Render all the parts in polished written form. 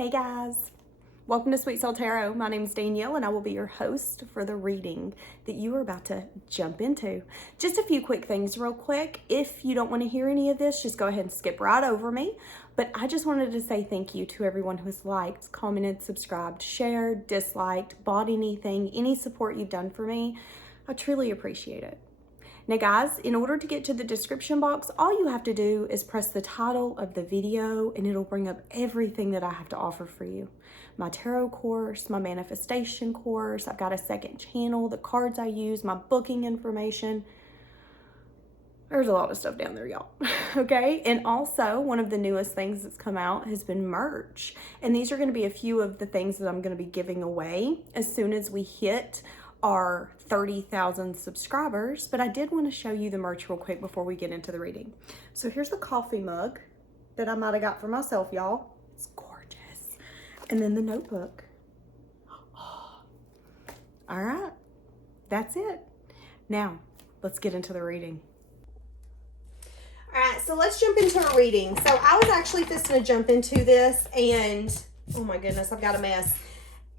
Hey guys, welcome to Sweet Soul Tarot. My name is Danielle and I will be your host for the reading that you are about to jump into. Just a few quick things real quick. If you don't want to hear any of this, just go ahead and skip right over me. But I just wanted to say thank you to everyone who has liked, commented, subscribed, shared, disliked, bought anything, any support you've done for me. I truly appreciate it. Now guys, in order to get to the description box, all you have to do is press the title of the video and it'll bring up everything that I have to offer for you. My tarot course, my manifestation course, I've got a second channel, the cards I use, my booking information. There's a lot of stuff down there, y'all. Okay, and also one of the newest things that's come out has been merch. And these are gonna be a few of the things that I'm gonna be giving away as soon as we hit our 30,000 subscribers, but I did want to show you the merch real quick before we get into the reading. So here's the coffee mug that I might have got for myself, y'all. It's gorgeous. And then the notebook. Oh. All right, that's it. Now, let's get into the reading. All right, so let's jump into a reading. So I was actually just going to jump into this and, oh my goodness, I've got a mess.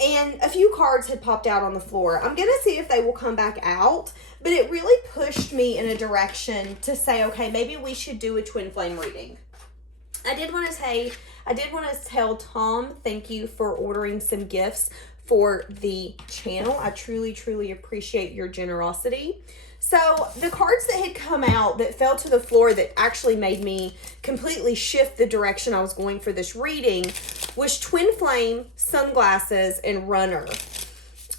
And a few cards had popped out on the floor. I'm going to see if they will come back out. But it really pushed me in a direction to say, okay, maybe we should do a twin flame reading. I did want to tell Tom, thank you for ordering some gifts for the channel. I truly, truly appreciate your generosity. So the cards that had come out that fell to the floor that actually made me completely shift the direction I was going for this reading was Twin Flame, Sunglasses, and Runner.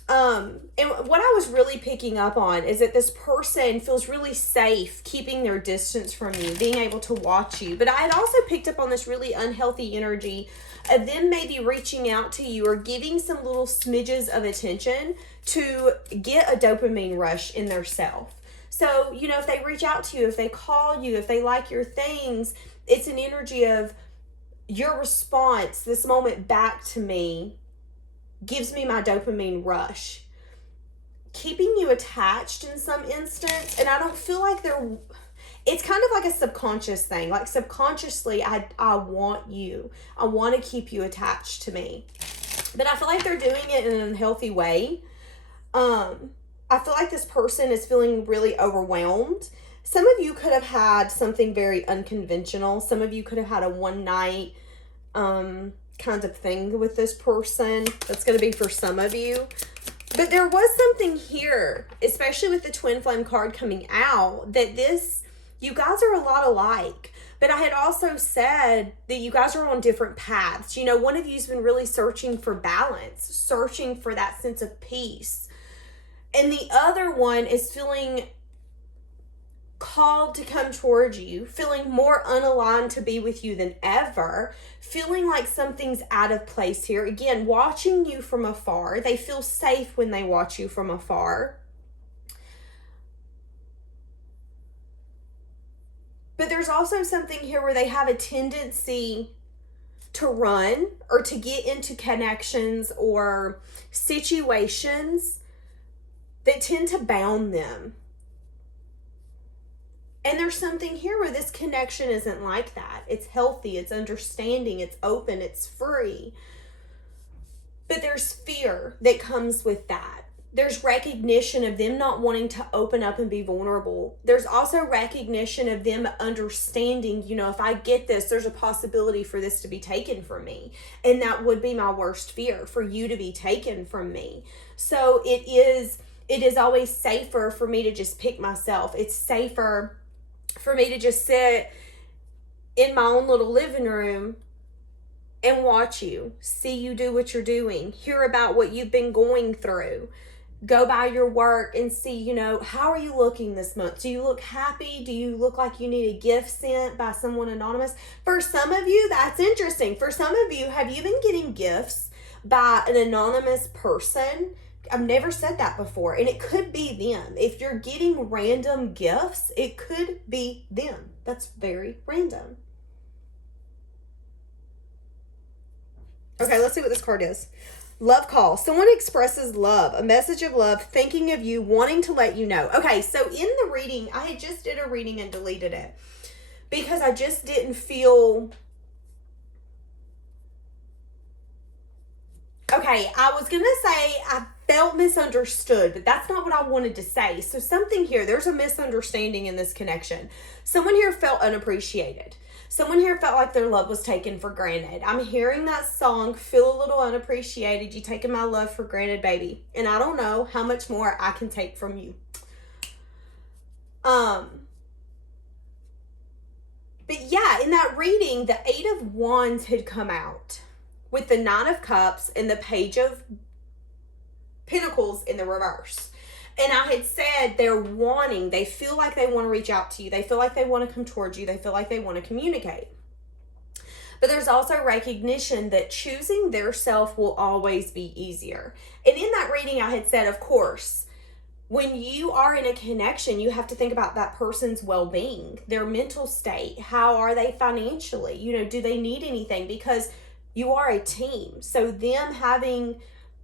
And what I was really picking up on is that this person feels really safe keeping their distance from you, being able to watch you. But I had also picked up on this really unhealthy energy of them maybe reaching out to you or giving some little smidges of attention to get a dopamine rush in their self. So, you know, if they reach out to you, if they call you, if they like your things, it's an energy of your response, this moment back to me, gives me my dopamine rush. Keeping you attached in some instance, and I don't feel like it's kind of like a subconscious thing. Like subconsciously, I want you. I want to keep you attached to me. But I feel like they're doing it in an unhealthy way. I feel like this person is feeling really overwhelmed. Some of you could have had something very unconventional. Some of you could have had a one night kind of thing with this person. That's going to be for some of you. But there was something here, especially with the Twin Flame card coming out, that you guys are a lot alike. But I had also said that you guys are on different paths. You know, one of you's been really searching for balance, searching for that sense of peace. And the other one is feeling called to come towards you, feeling more unaligned to be with you than ever, feeling like something's out of place here. Again, watching you from afar. They feel safe when they watch you from afar. But there's also something here where they have a tendency to run or to get into connections or situations that tend to bound them. And there's something here where this connection isn't like that. It's healthy, it's understanding, it's open, it's free. But there's fear that comes with that. There's recognition of them not wanting to open up and be vulnerable. There's also recognition of them understanding, you know, if I get this, there's a possibility for this to be taken from me. And that would be my worst fear, for you to be taken from me. So it is always safer for me to just pick myself. It's safer for me to just sit in my own little living room and watch you, see you do what you're doing, hear about what you've been going through, go by your work and see, you know, how are you looking this month? Do you look happy? Do you look like you need a gift sent by someone anonymous? For some of you, that's interesting. For some of you, have you been getting gifts by an anonymous person? I've never said that before, and it could be them. If you're getting random gifts, it could be them. That's very random. Okay, let's see what this card is. Love call. Someone expresses love, a message of love, thinking of you, wanting to let you know. Okay, so in the reading, I had just did a reading and deleted it because I just didn't feel Okay, I was going to say I felt misunderstood, but that's not what I wanted to say. So something here, there's a misunderstanding in this connection. Someone here felt unappreciated. Someone here felt like their love was taken for granted. I'm hearing that song, feel a little unappreciated. You taking my love for granted, baby. And I don't know how much more I can take from you. But yeah, in that reading, the 8 of Wands had come out with the 9 of Cups and the Page of Pentacles in the reverse. And I had said they feel like they want to reach out to you. They feel like they want to come towards you. They feel like they want to communicate. But there's also recognition that choosing their self will always be easier. And in that reading, I had said, of course, when you are in a connection, you have to think about that person's well-being, their mental state. How are they financially? You know, do they need anything? Because you are a team. So them having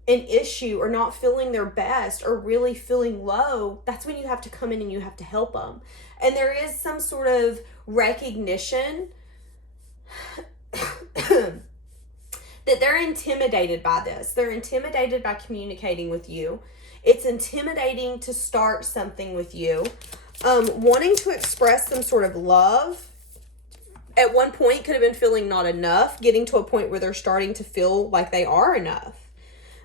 an issue or not feeling their best or really feeling low, that's when you have to come in and you have to help them. And there is some sort of recognition that they're intimidated by this. They're intimidated by communicating with you. It's intimidating to start something with you. Wanting to express some sort of love. At one point could have been feeling not enough, getting to a point where they're starting to feel like they are enough.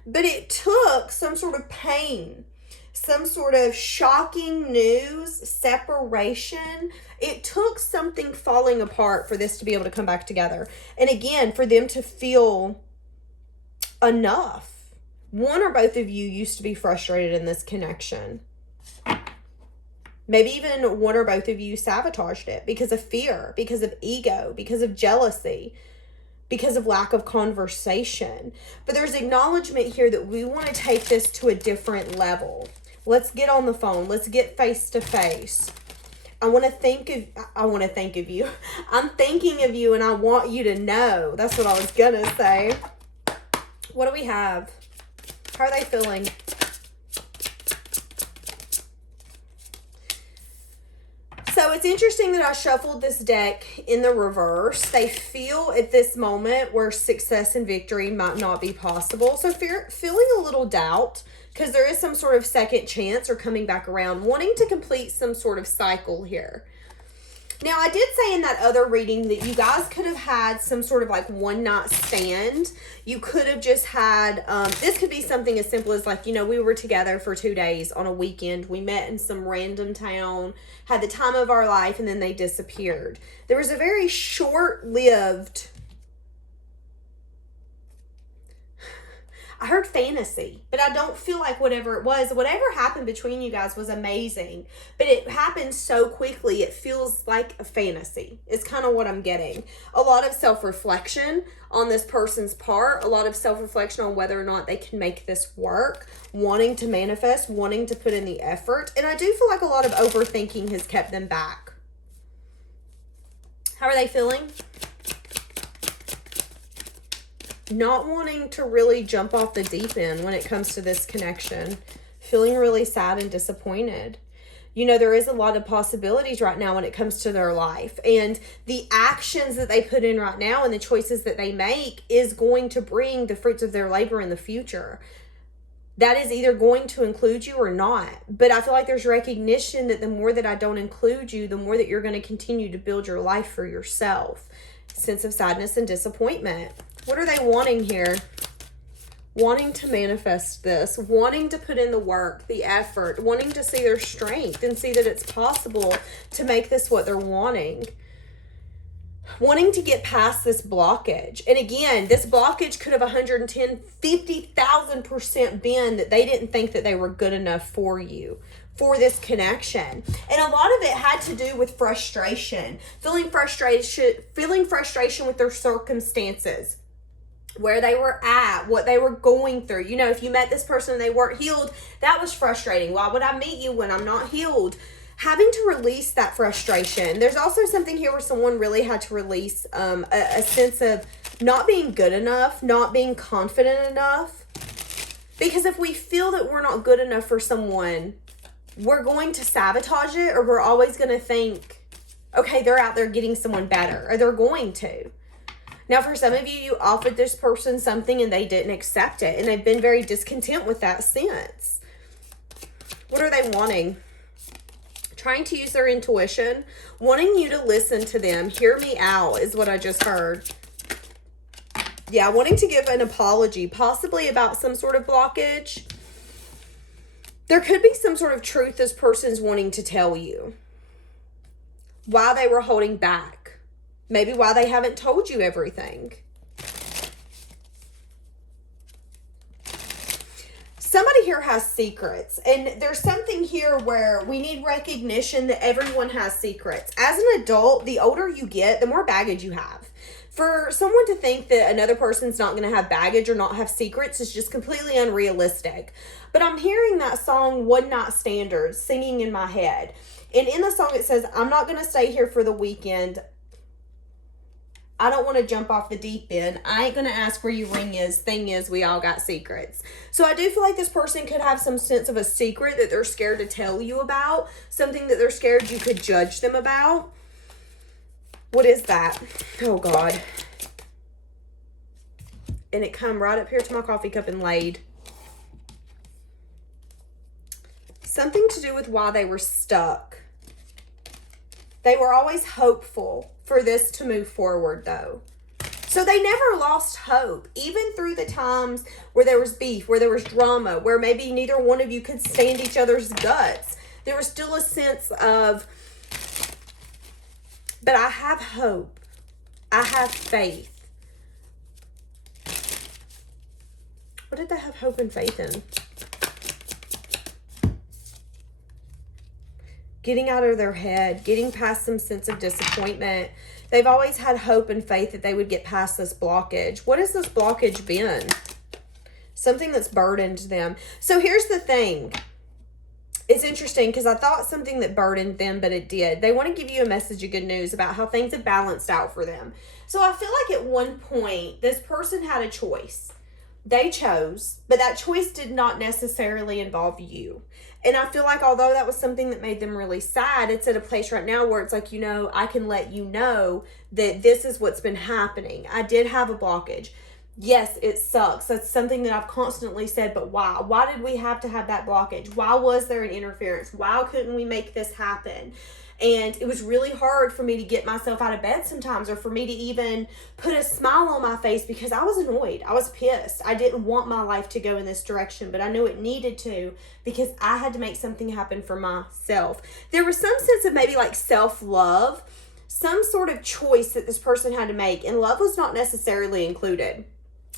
But it took some sort of pain, some sort of shocking news, separation. It took something falling apart for this to be able to come back together. And again, for them to feel enough. One or both of you used to be frustrated in this connection. Maybe even one or both of you sabotaged it because of fear, because of ego, because of jealousy, because of lack of conversation. But there's acknowledgement here that we want to take this to a different level. Let's get on the phone. Let's get face to face. I want to think of you. I'm thinking of you and I want you to know. That's what I was going to say. What do we have? How are they feeling? So it's interesting that I shuffled this deck in the reverse. They feel at this moment where success and victory might not be possible. So feeling a little doubt because there is some sort of second chance or coming back around, wanting to complete some sort of cycle here. Now, I did say in that other reading that you guys could have had some sort of like one night stand. You could have just had, this could be something as simple as like, you know, we were together for 2 days on a weekend. We met in some random town, had the time of our life, and then they disappeared. There was a very short-lived, I heard fantasy, but I don't feel like whatever happened between you guys was amazing, but it happened so quickly, it feels like a fantasy. It's kind of what I'm getting. A lot of self-reflection on this person's part, a lot of self-reflection on whether or not they can make this work, wanting to manifest, wanting to put in the effort, and I do feel like a lot of overthinking has kept them back. How are they feeling? Not wanting to really jump off the deep end when it comes to this connection. Feeling really sad and disappointed. You know, there is a lot of possibilities right now when it comes to their life. And the actions that they put in right now and the choices that they make is going to bring the fruits of their labor in the future. That is either going to include you or not. But I feel like there's recognition that the more that I don't include you, the more that you're going to continue to build your life for yourself. Sense of sadness and disappointment. What are they wanting here? Wanting to manifest this, wanting to put in the work, the effort, wanting to see their strength and see that it's possible to make this what they're wanting. Wanting to get past this blockage. And again, this blockage could have 110, 50,000% been that they didn't think that they were good enough for you, for this connection. And a lot of it had to do with frustration, feeling frustration with their circumstances, where they were at, what they were going through. You know, if you met this person and they weren't healed, that was frustrating. Why would I meet you when I'm not healed? Having to release that frustration. There's also something here where someone really had to release a sense of not being good enough, not being confident enough. Because if we feel that we're not good enough for someone, we're going to sabotage it, or we're always going to think, okay, they're out there getting someone better, or they're going to. Now, for some of you, you offered this person something and they didn't accept it. And they've been very discontent with that since. What are they wanting? Trying to use their intuition. Wanting you to listen to them. Hear me out is what I just heard. Yeah, wanting to give an apology. Possibly about some sort of blockage. There could be some sort of truth this person's wanting to tell you. Why they were holding back. Maybe why they haven't told you everything. Somebody here has secrets. And there's something here where we need recognition that everyone has secrets. As an adult, the older you get, the more baggage you have. For someone to think that another person's not going to have baggage or not have secrets is just completely unrealistic. But I'm hearing that song, One Night Standards, singing in my head. And in the song it says, I'm not going to stay here for the weekend. I don't want to jump off the deep end. I ain't going to ask where your ring is. Thing is, we all got secrets. So I do feel like this person could have some sense of a secret that they're scared to tell you about. Something that they're scared you could judge them about. What is that? Oh, God. And it come right up here to my coffee cup and laid. Something to do with why they were stuck. They were always hopeful for this to move forward, though. So they never lost hope, even through the times where there was beef, where there was drama, where maybe neither one of you could stand each other's guts. There was still a sense of, but I have hope. I have faith. What did they have hope and faith in? Getting out of their head, getting past some sense of disappointment. They've always had hope and faith that they would get past this blockage. What has this blockage been? Something that's burdened them. So here's the thing. It's interesting because I thought something that burdened them, but it did. They want to give you a message of good news about how things have balanced out for them. So I feel like at one point, this person had a choice. They chose, but that choice did not necessarily involve you. And I feel like although that was something that made them really sad, it's at a place right now where it's like, you know, I can let you know that this is what's been happening. I did have a blockage. Yes, it sucks. That's something that I've constantly said, but why? Why did we have to have that blockage? Why was there an interference? Why couldn't we make this happen? And it was really hard for me to get myself out of bed sometimes, or for me to even put a smile on my face, because I was annoyed. I was pissed. I didn't want my life to go in this direction, but I knew it needed to because I had to make something happen for myself. There was some sense of maybe like self-love, some sort of choice that this person had to make, and love was not necessarily included.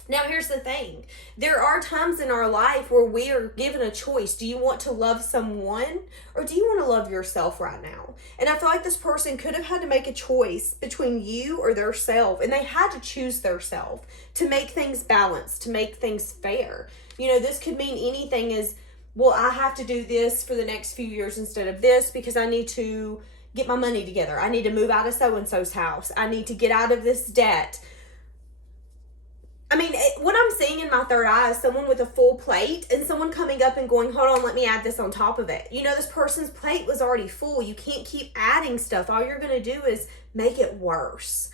Now, here's the thing. There are times in our life where we are given a choice. Do you want to love someone, or do you want to love yourself right now? And I feel like this person could have had to make a choice between you or their self, and they had to choose their self to make things balanced, to make things fair. You know, this could mean anything as, well, I have to do this for the next few years instead of this because I need to get my money together. I need to move out of so-and-so's house. I need to get out of this debt. I mean, what I'm seeing in my third eye is someone with a full plate and someone coming up and going, hold on, let me add this on top of it. You know, this person's plate was already full. You can't keep adding stuff. All you're going to do is make it worse.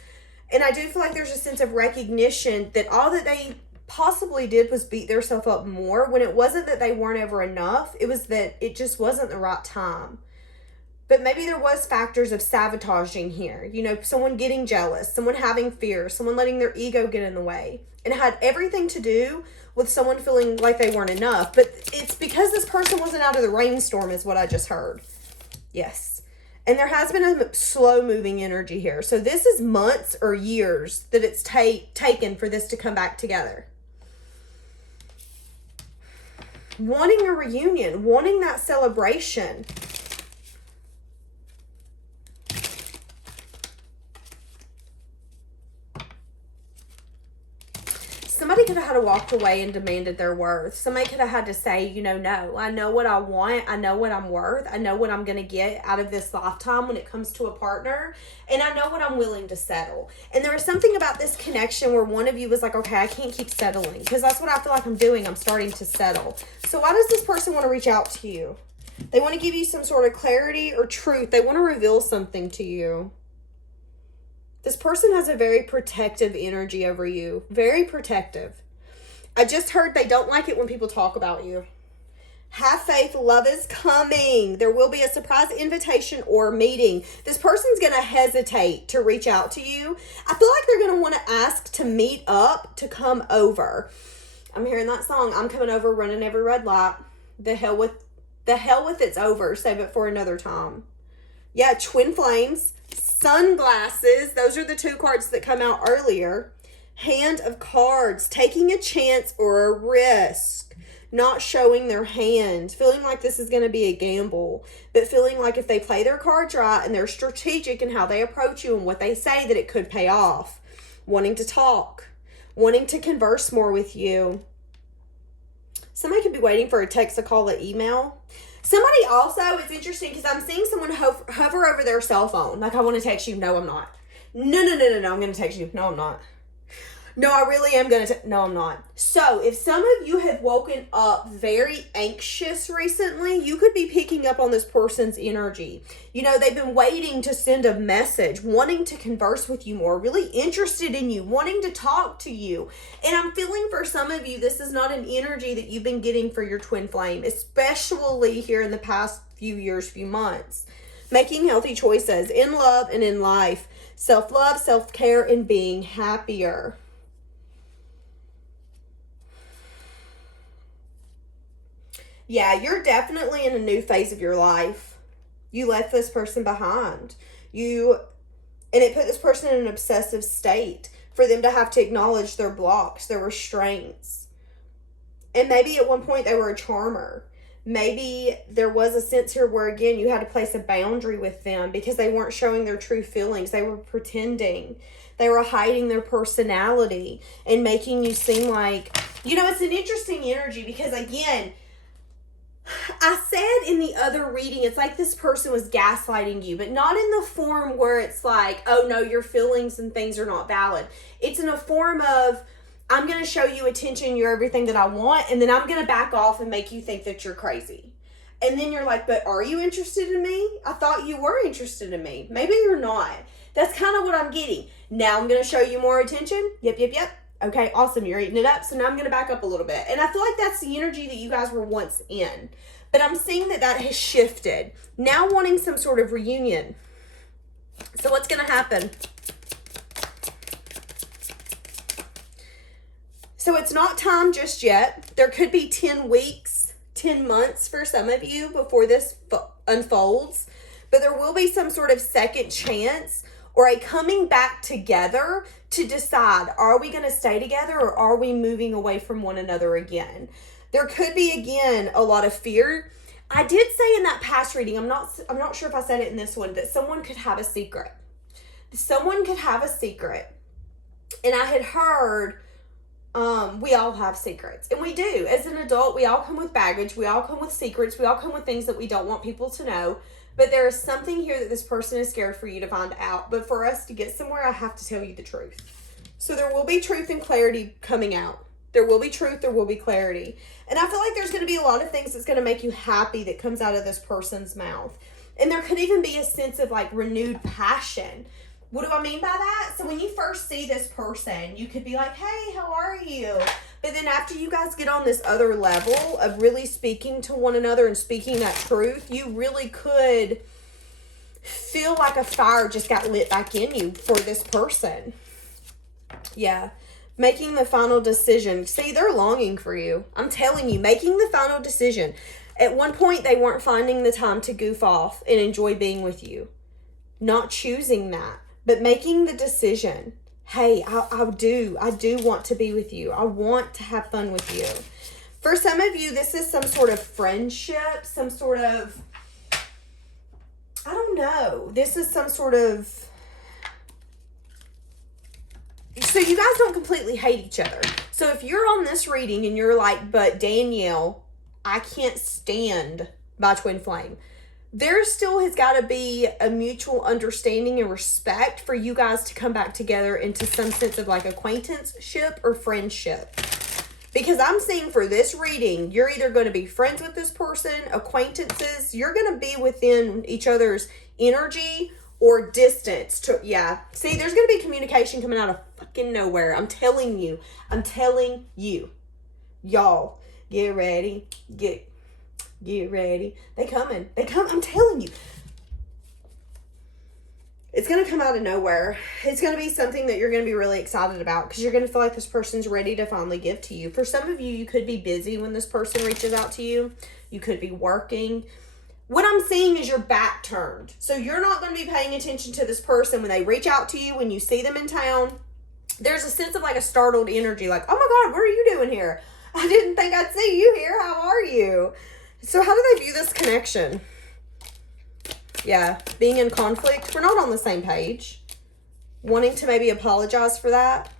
And I do feel like there's a sense of recognition that all that they possibly did was beat themselves up more, when it wasn't that they weren't ever enough. It was that it just wasn't the right time. But maybe there was factors of sabotaging here. You know, someone getting jealous, someone having fear, someone letting their ego get in the way. And it had everything to do with someone feeling like they weren't enough. But it's because this person wasn't out of the rainstorm is what I just heard. Yes. And there has been a slow moving energy here. So this is months or years that it's taken for this to come back together. Wanting a reunion, wanting that celebration. Somebody could have had to walk away and demanded their worth. Somebody could have had to say, you know, no, I know what I want. I know what I'm worth. I know what I'm going to get out of this lifetime when it comes to a partner. And I know what I'm willing to settle. And there was something about this connection where one of you was like, okay, I can't keep settling. Because that's what I feel like I'm doing. I'm starting to settle. So why does this person want to reach out to you? They want to give you some sort of clarity or truth. They want to reveal something to you. This person has a very protective energy over you. Very protective. I just heard they don't like it when people talk about you. Have faith. Love is coming. There will be a surprise invitation or meeting. This person's going to hesitate to reach out to you. I feel like they're going to want to ask to meet up, to come over. I'm hearing that song. I'm coming over, running every red light. The hell with it's over. Save it for another time. Yeah, twin flames. Sunglasses. Those are the two cards that come out earlier. Hand of cards. Taking a chance or a risk. Not showing their hand. Feeling like this is going to be a gamble. But feeling like if they play their cards right and they're strategic in how they approach you and what they say, that it could pay off. Wanting to talk. Wanting to converse more with you. Somebody could be waiting for a text, a call, an email. Somebody also, it's interesting because I'm seeing someone hover over their cell phone. Like, I want to text you. No, I'm not. No, I'm going to text you. No, I'm not. No, I really am going to. No, I'm not. So, if some of you have woken up very anxious recently, you could be picking up on this person's energy. You know, they've been waiting to send a message, wanting to converse with you more, really interested in you, wanting to talk to you. And I'm feeling for some of you, this is not an energy that you've been getting for your twin flame, especially here in the past few years, few months. Making healthy choices in love and in life. Self-love, self-care, and being happier. Yeah, you're definitely in a new phase of your life. You left this person behind. And it put this person in an obsessive state for them to have to acknowledge their blocks, their restraints. And maybe at one point they were a charmer. Maybe there was a sense here where, again, you had to place a boundary with them because they weren't showing their true feelings. They were pretending. They were hiding their personality and making you seem like, it's an interesting energy because, again, I said in the other reading, it's like this person was gaslighting you, but not in the form where it's like, oh no, your feelings and things are not valid. It's in a form of, I'm going to show you attention, you're everything that I want, and then I'm going to back off and make you think that you're crazy. And then you're like, but are you interested in me? I thought you were interested in me. Maybe you're not. That's kind of what I'm getting. Now I'm going to show you more attention. Yep. Okay, awesome. You're eating it up. So now I'm going to back up a little bit. And I feel like that's the energy that you guys were once in. But I'm seeing that has shifted. Now wanting some sort of reunion. So what's going to happen? So it's not time just yet. There could be 10 weeks, 10 months for some of you before this unfolds. But there will be some sort of second chance or a coming back together to decide, are we going to stay together or are we moving away from one another again? There could be, again, a lot of fear. I did say in that past reading, I'm not sure if I said it in this one, that someone could have a secret. Someone could have a secret. And I had heard, we all have secrets. And we do. As an adult, we all come with baggage. We all come with secrets. We all come with things that we don't want people to know. But there is something here that this person is scared for you to find out. But for us to get somewhere, I have to tell you the truth. So there will be truth and clarity coming out. There will be truth. There will be clarity. And I feel like there's going to be a lot of things that's going to make you happy that comes out of this person's mouth. And there could even be a sense of like renewed passion. What do I mean by that? So when you first see this person, you could be like, hey, how are you? But then after you guys get on this other level of really speaking to one another and speaking that truth, you really could feel like a fire just got lit back in you for this person. Yeah. Making the final decision. See, they're longing for you. I'm telling you, making the final decision. At one point, they weren't finding the time to goof off and enjoy being with you. Not choosing that. But making the decision, hey, I do want to be with you. I want to have fun with you. For some of you, this is some sort of friendship, some sort of, I don't know. This is some sort of, so you guys don't completely hate each other. So if you're on this reading and you're like, but Danielle, I can't stand my twin flame. There still has got to be a mutual understanding and respect for you guys to come back together into some sense of like acquaintanceship or friendship. Because I'm seeing for this reading, you're either going to be friends with this person, acquaintances, you're going to be within each other's energy, or distance. Yeah. See, there's going to be communication coming out of fucking nowhere. I'm telling you. I'm telling you. Y'all, get ready. Get ready. They coming. They come. I'm telling you. It's going to come out of nowhere. It's going to be something that you're going to be really excited about because you're going to feel like this person's ready to finally give to you. For some of you, you could be busy when this person reaches out to you. You could be working. What I'm seeing is your back turned. So you're not going to be paying attention to this person when they reach out to you, when you see them in town. There's a sense of like a startled energy, like, oh my God, what are you doing here? I didn't think I'd see you here. How are you? So how do they view this connection? Yeah, being in conflict. We're not on the same page. Wanting to maybe apologize for that.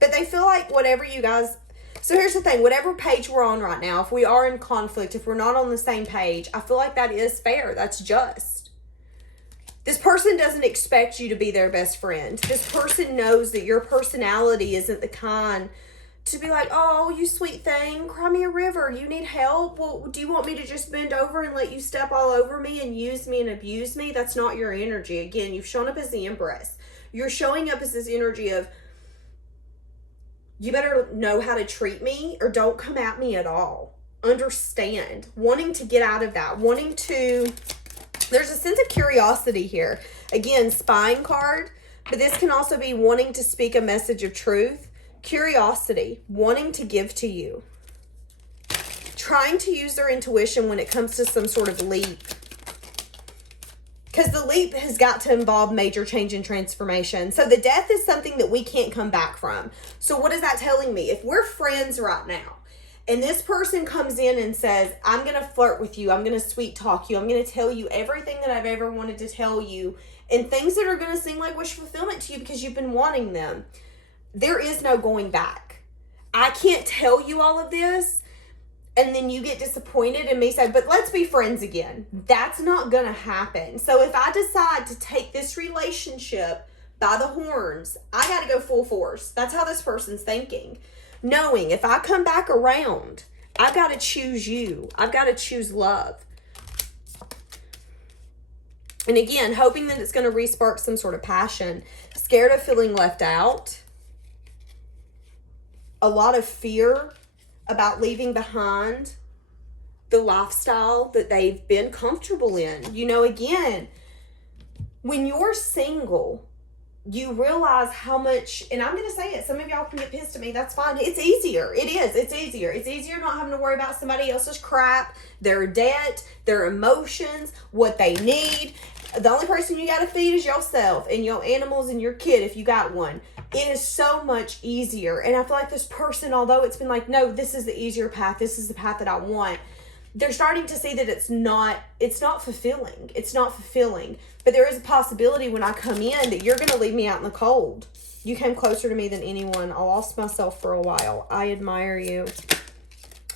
But they feel like whatever you guys... So here's the thing. Whatever page we're on right now, if we are in conflict, if we're not on the same page, I feel like that is fair. That's just. This person doesn't expect you to be their best friend. This person knows that your personality isn't the kind to be like, oh, you sweet thing, cry me a river. You need help? Well, do you want me to just bend over and let you step all over me and use me and abuse me? That's not your energy. Again, you've shown up as the Empress. You're showing up as this energy of, you better know how to treat me or don't come at me at all. Understand. Wanting to get out of that. Wanting to... There's a sense of curiosity here. Again, spying card. But this can also be wanting to speak a message of truth. Curiosity. Wanting to give to you. Trying to use their intuition when it comes to some sort of leap. Because the leap has got to involve major change and transformation. So the death is something that we can't come back from. So what is that telling me? If we're friends right now, and this person comes in and says, I'm going to flirt with you, I'm going to sweet talk you, I'm going to tell you everything that I've ever wanted to tell you, and things that are going to seem like wish fulfillment to you because you've been wanting them, there is no going back. I can't tell you all of this, and then you get disappointed in me saying, but let's be friends again. That's not going to happen. So if I decide to take this relationship by the horns, I got to go full force. That's how this person's thinking. Knowing if I come back around, I've got to choose you. I've got to choose love. And again, hoping that it's going to re-spark some sort of passion. Scared of feeling left out. A lot of fear about leaving behind the lifestyle that they've been comfortable in. You know, again, when you're single, you realize how much, and I'm going to say it, some of y'all can get pissed at me, that's fine. It's easier. It is. It's easier. It's easier not having to worry about somebody else's crap, their debt, their emotions, what they need. The only person you got to feed is yourself and your animals and your kid if you got one. It is so much easier. And I feel like this person, although it's been like, no, this is the easier path. This is the path that I want. They're starting to see that it's not fulfilling. It's not fulfilling. But there is a possibility when I come in that you're going to leave me out in the cold. You came closer to me than anyone. I lost myself for a while. I admire you.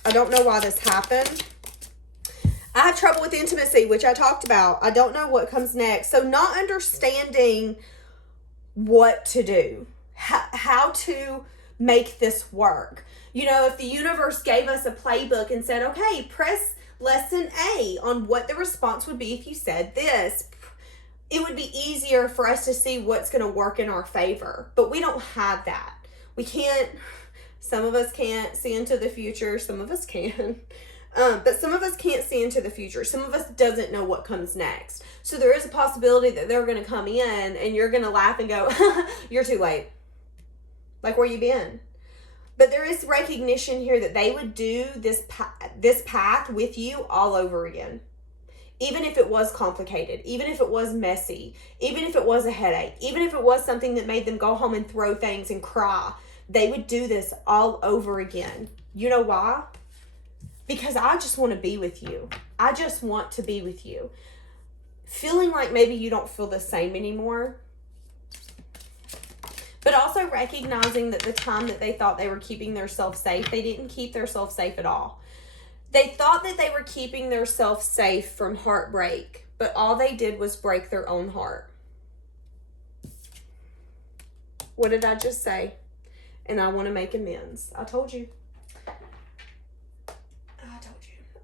I don't know why this happened. I have trouble with intimacy, which I talked about. I don't know what comes next. So not understanding what to do. How to make this work. You know, if the universe gave us a playbook and said, okay, press lesson A on what the response would be if you said this, it would be easier for us to see what's going to work in our favor. But we don't have that. We can't, some of us can't see into the future. Some of us can. But some of us can't see into the future. Some of us doesn't know what comes next. So there is a possibility that they're going to come in and you're going to laugh and go, you're too late. Like, where you been? But there is recognition here that they would do this path with you all over again. Even if it was complicated, even if it was messy, even if it was a headache, even if it was something that made them go home and throw things and cry, they would do this all over again. You know why? Because I just want to be with you. I just want to be with you. Feeling like maybe you don't feel the same anymore. But also recognizing that the time that they thought they were keeping themselves safe, they didn't keep themselves safe at all. They thought that they were keeping themselves safe from heartbreak, but all they did was break their own heart. What did I just say? And I want to make amends. I told you.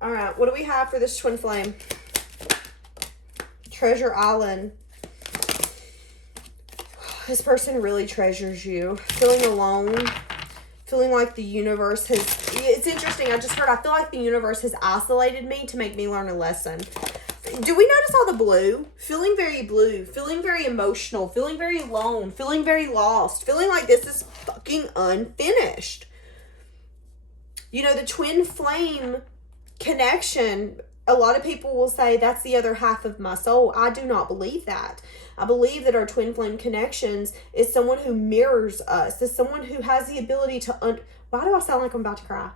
All right, what do we have for this twin flame? Treasure Island. This person really treasures you. Feeling alone. Feeling like the universe has... It's interesting. I feel like the universe has isolated me to make me learn a lesson. Do we notice all the blue? Feeling very blue. Feeling very emotional. Feeling very alone. Feeling very lost. Feeling like this is fucking unfinished. You know, the twin flame connection, a lot of people will say that's the other half of my soul. I do not believe that. I believe that our twin flame connections is someone who mirrors us, is someone who has the ability to... Why do I sound like I'm about to cry?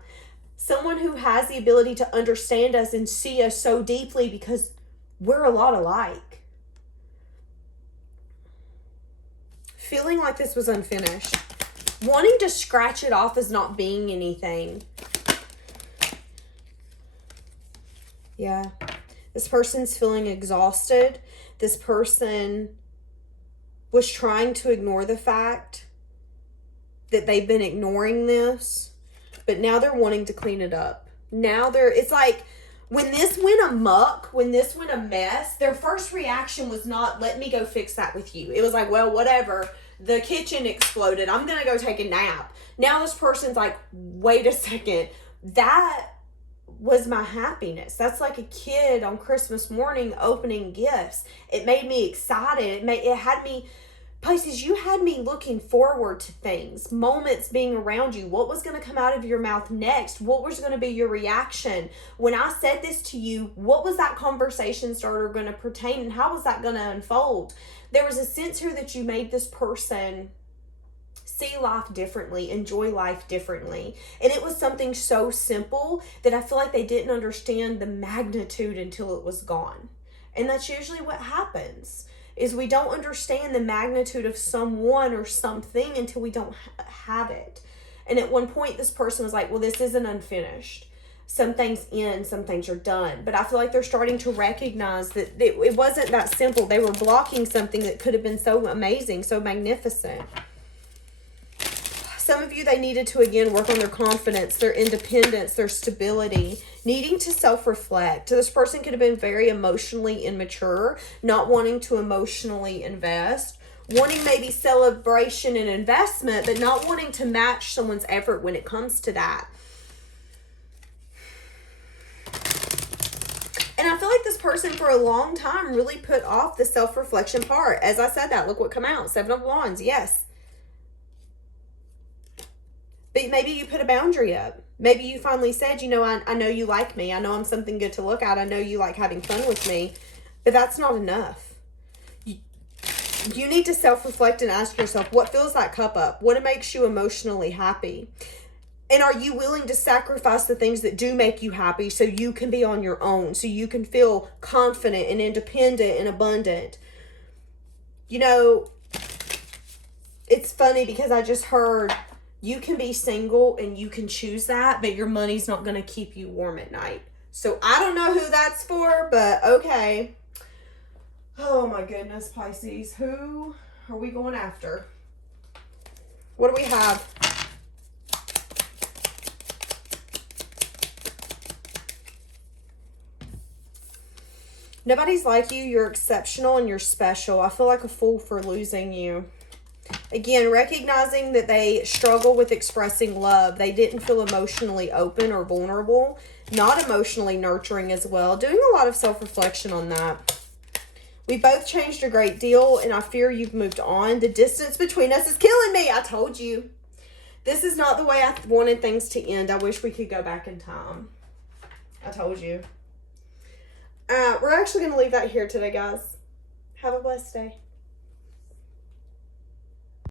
Someone who has the ability to understand us and see us so deeply because we're a lot alike. Feeling like this was unfinished. Wanting to scratch it off as not being anything. Yeah. This person's feeling exhausted. This person was trying to ignore the fact that they've been ignoring this, but now they're wanting to clean it up. Now it's like when this went amok, when this went a mess, their first reaction was not, let me go fix that with you. It was like, well, whatever. The kitchen exploded. I'm going to go take a nap. Now this person's like, wait a second. That was my happiness. That's like a kid on Christmas morning opening gifts. It made me excited. It had me, Pisces, you had me looking forward to things, moments being around you. What was going to come out of your mouth next? What was going to be your reaction? When I said this to you, what was that conversation starter going to pertain and how was that going to unfold? There was a sense here that you made this person see life differently, enjoy life differently. And it was something so simple that I feel like they didn't understand the magnitude until it was gone. And that's usually what happens, is we don't understand the magnitude of someone or something until we don't have it. And at one point, this person was like, well, this isn't unfinished. Some things end, some things are done. But I feel like they're starting to recognize that it wasn't that simple. They were blocking something that could have been so amazing, so magnificent. Some of you, they needed to, again, work on their confidence, their independence, their stability, needing to self-reflect. So this person could have been very emotionally immature, not wanting to emotionally invest, wanting maybe celebration and investment, but not wanting to match someone's effort when it comes to that. And I feel like this person for a long time really put off the self-reflection part. As I said that, look what come out. 7 of Wands, yes. But maybe you put a boundary up. Maybe you finally said, you know, I know you like me. I know I'm something good to look at. I know you like having fun with me. But that's not enough. You need to self-reflect and ask yourself, what fills that cup up? What makes you emotionally happy? And are you willing to sacrifice the things that do make you happy so you can be on your own, so you can feel confident and independent and abundant? You know, it's funny because I just heard you can be single and you can choose that, but your money's not going to keep you warm at night. So I don't know who that's for, but okay. Oh my goodness, Pisces. Who are we going after? What do we have? Nobody's like you. You're exceptional and you're special. I feel like a fool for losing you. Again, recognizing that they struggle with expressing love. They didn't feel emotionally open or vulnerable. Not emotionally nurturing as well. Doing a lot of self-reflection on that. We both changed a great deal, and I fear you've moved on. The distance between us is killing me. I told you. This is not the way I wanted things to end. I wish we could go back in time. I told you. We're actually going to leave that here today, guys. Have a blessed day.